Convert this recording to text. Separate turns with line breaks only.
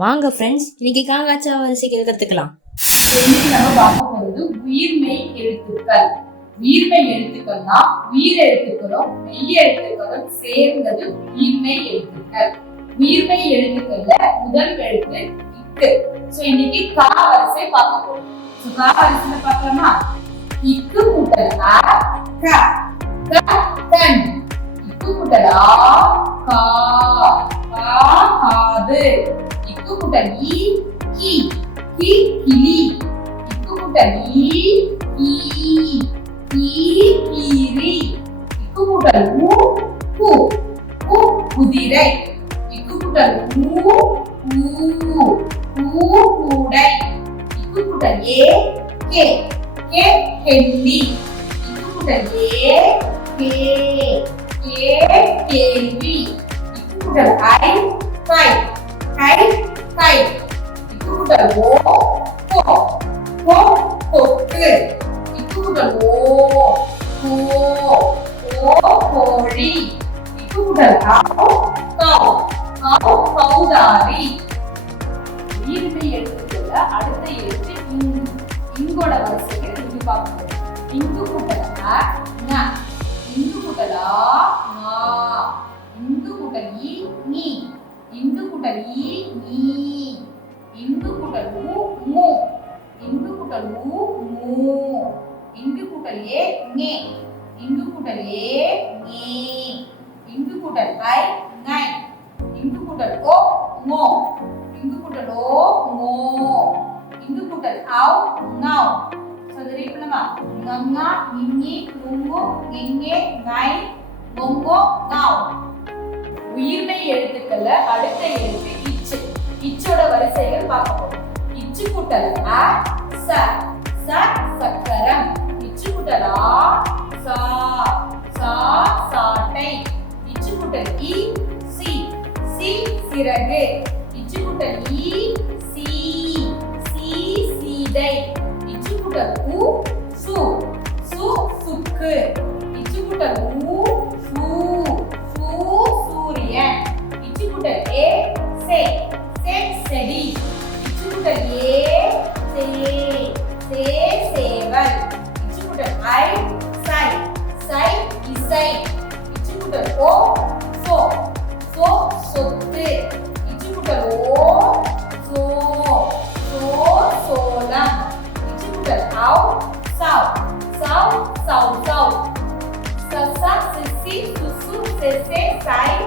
வாங்க ஃப்ரெண்ட்ஸ் இன்னைக்கு காங்காச்சா வரிசைக்கு கத்துக்கலாம்.
இன்னைக்கு நம்ம பார்க்க போகிறது உயிர்மெய் எழுத்துக்கள். உயிர்மெய் எழுத்துக்கள்னா உயிர் எழுத்துக்களும் மெய் எழுத்துக்களும் சேர்ந்தது உயிர்மெய் எழுத்துக்கள். உயிர்மெய் எழுத்துக்கள்ல முதல் எழுத்து இக்கு. சோ இன்னைக்கு கா வரிசை பார்க்க போறோம். சோ கா வரிசையில பார்க்கலாமா? இக்கு கூட்டல் அ க. க கண் இக்கு கூட்டல் ஆ கா. கா காது. கூட்டல் ஈ கி கி கிளி இக்கு கூட்டல் ஈ ஈ ஈ கீரி இக்கு கூட்டல் ஊ கு கு குதிரை. இக்கு கூட்டல் ஊ ஊ ஊ கூடை. இக்கு கூட்டல் ஏ கே கே கெள்ளி இக்கு கூட்டல் ஏ கே கே கேள்வி. இக்கு கூட்டல் ஐ இக்கு கூட்டல் ஓ கோ கோ கொக்கு இக்கு கூட்டல் ஓ கோ ஓ கோழி இக்கு கூட்டல் ஆவ் கவ் கௌதாரி உயிர்மை எழுத்துக்கள்ல அடுத்த எழுத்து இங்கு இங்கோட வரிசைகள் இங்கு பார்க்கணும் இங்கு கூட்டல் ந. இங்கு கூட்டல் மா இங்கு கூட்டல் ஈ நீ. இங்கு கூட்டல் ஈ நீ. இங்கு கூட்டல் உ மு. இங்கு கூட்டல் உ மூ. இங்கு கூட்டல் ஏ ஞே இங்கு கூட்டல் ஏ ஞே இங்கு கூட்டல் ஐ ஞை இங்கு கூட்டல் ஓ மோ. இந்து கூட்டல் ஓ மோ. இங்கு கூட்டல் ஆவ் நவ் சோ இதை ரீட் பண்ணலாமா ngnga ngingி நுங்கு ngiங்கே நவ் உயிர்மை எழுத்துக்கள்ல அடுத்த எழுத்து இச்சு. இச்சோட வரிசைகள் பார்க்க போறோம் இச்சு கூட்டல் அ ச ச சக்கரம் இச்சு கூட்டல் ஆ சா சா சாட்டை இச்சு கூட்டல் இ சி சி சிறகு இச்சு கூட்டல் இ சி சி சீதை இச்சு கூட்டல் உ சு சு சுக்கு இச்சு கூட்டல் உ இச்சு கூட்டல் ஓ சோ சோ சொத்து இச்சு கூட்டல் ஓ சோ சோ சோளம் இச்சு கூட்டல் ஆவ் சவ் சவ் சவ் சவ் சசா சிசி சுசு செசே சை சொசோ சவ்